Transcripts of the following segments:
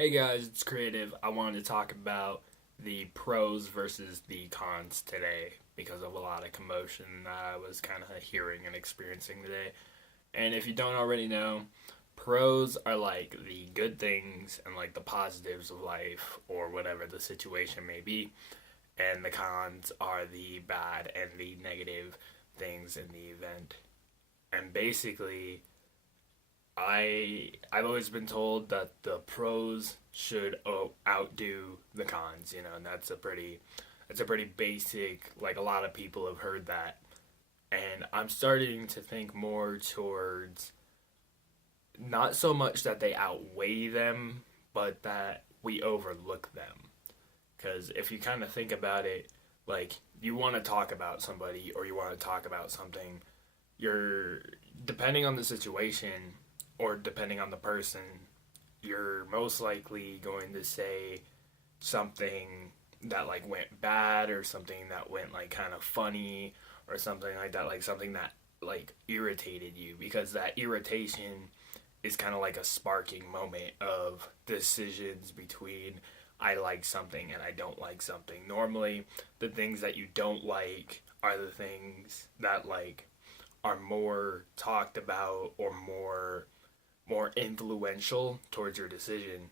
Hey guys, it's Creative. I wanted to talk about the pros versus the cons today because of a lot of commotion that I was kind of hearing and experiencing today. And if you don't already know, pros are like the good things and like the positives of life or whatever the situation may be, and the cons are the bad and the negative things in the event. And basically, I've always been told that the pros should outdo the cons, and that's a pretty basic, like a lot of people have heard that. And I'm starting to think more towards not so much that they outweigh them, but that we overlook them. Cuz if you kind of think about it, like you want to talk about somebody or you want to talk about something, you're depending on the situation or depending on the person, you're most likely going to say something that like went bad or something that went like kind of funny or something like that, like something that like irritated you, because that irritation is kind of like a sparking moment of decisions between I like something and I don't like something. Normally, the things that you don't like are the things that like are more talked about or more influential towards your decision.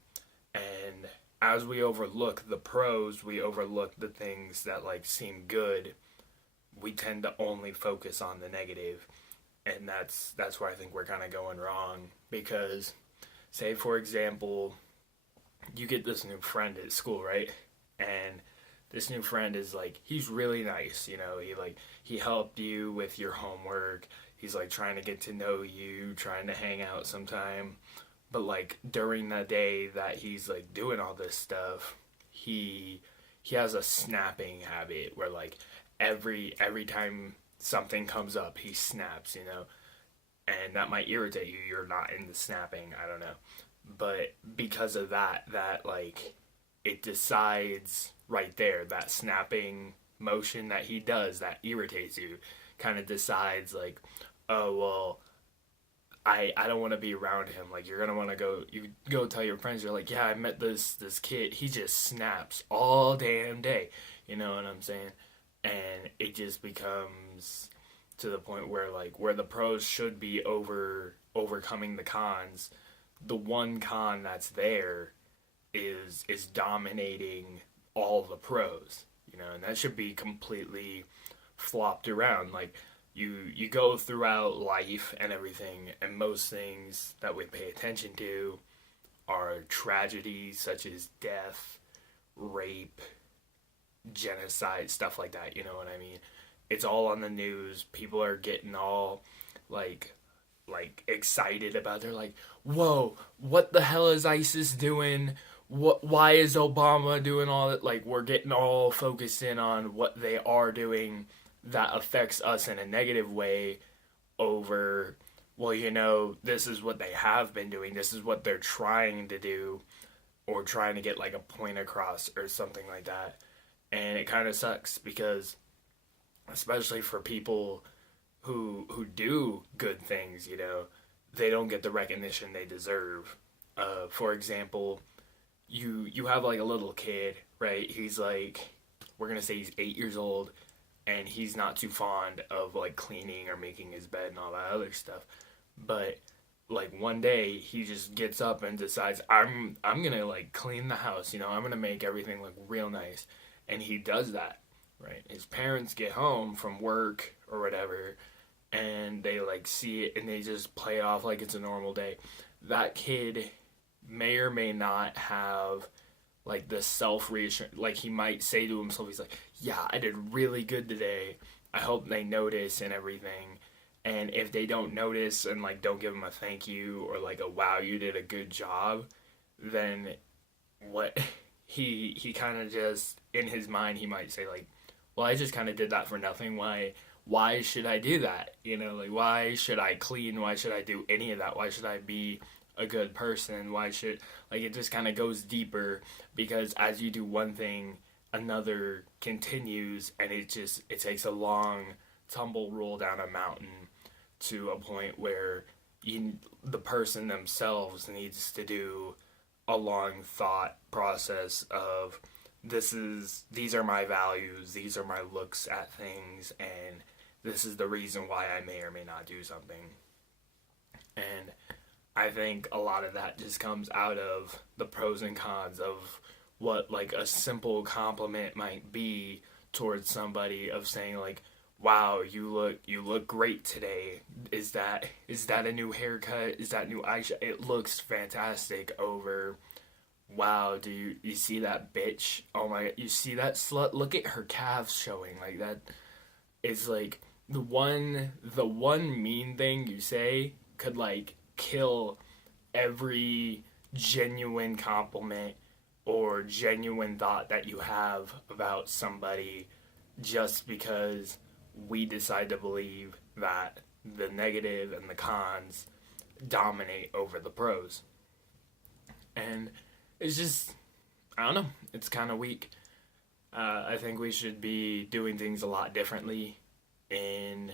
And as we overlook the pros, we overlook the things that like seem good. We tend to only focus on the negative, and that's where I think we're kind of going wrong. Because, say for example, you get this new friend at school, right? And this new friend is like he's really nice, he helped you with your homework. He's like trying to get to know you, trying to hang out sometime. But like during the day that he's like doing all this stuff, he he has a snapping habit where like every time something comes up, he snaps, and that might irritate you. You're not into snapping, I don't know. But because of that like it decides right there, that snapping motion that he does that irritates you kind of decides like, oh well, I don't want to be around him. Like you're gonna want to go tell your friends. You're like, yeah, I met this kid. He just snaps all damn day. You know what I'm saying? And it just becomes to the point where like where the pros should be overcoming the cons, the one con that's there is dominating all the pros. And that should be completely flopped around. Like you go throughout life and everything, and most things that we pay attention to are tragedies such as death, rape, genocide, stuff like that. You know what I mean? It's all on the news. People are getting all like excited about. They're like, "Whoa, what the hell is ISIS doing? What? Why is Obama doing all that?" Like we're getting all focused in on what they are doing that affects us in a negative way over, well, this is what they have been doing. This is what they're trying to do or trying to get like a point across or something like that. And it kind of sucks because especially for people who do good things, they don't get the recognition they deserve. For example, you have like a little kid, right? He's like, we're gonna say he's 8 years old, and he's not too fond of like cleaning or making his bed and all that other stuff. But like one day he just gets up and decides I'm gonna like clean the house, I'm gonna make everything look real nice, and he does that. Right, his parents get home from work or whatever, and they like see it and they just play it off like it's a normal day. That kid may or may not have like the self reassurance. Like he might say to himself, he's like, "Yeah, I did really good today. I hope they notice and everything." And if they don't notice and like don't give him a thank you or like a wow, you did a good job, then what he kind of just in his mind he might say like, "Well, I just kind of did that for nothing. Why should I do that? Like why should I clean? Why should I do any of that? Why should I be a good person? Why should like it just kind of goes deeper because as you do one thing, another continues, and it takes a long tumble roll down a mountain to a point where the person themselves needs to do a long thought process of these are my values, these are my looks at things, and this is the reason why I may or may not do something. And I think a lot of that just comes out of the pros and cons of what like a simple compliment might be towards somebody, of saying like, wow, you look great today. Is that a new haircut? Is that new eyeshadow? It looks fantastic. Over, wow, you see that bitch? Oh my, you see that slut? Look at her calves showing. Like that is like the one mean thing you say could like kill every genuine compliment or genuine thought that you have about somebody, just because we decide to believe that the negative and the cons dominate over the pros. And it's just, I don't know, it's kind of weak. I think we should be doing things a lot differently in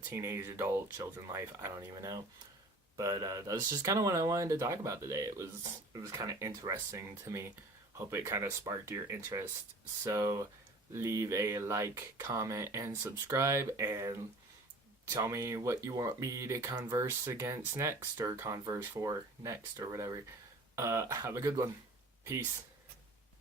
teenage, adult, children life. I don't even know. But that's just kind of what I wanted to talk about today. It was kind of interesting to me. Hope it kind of sparked your interest. So leave a like, comment, and subscribe, and tell me what you want me to converse against next, or converse for next, or whatever. Have a good one. Peace.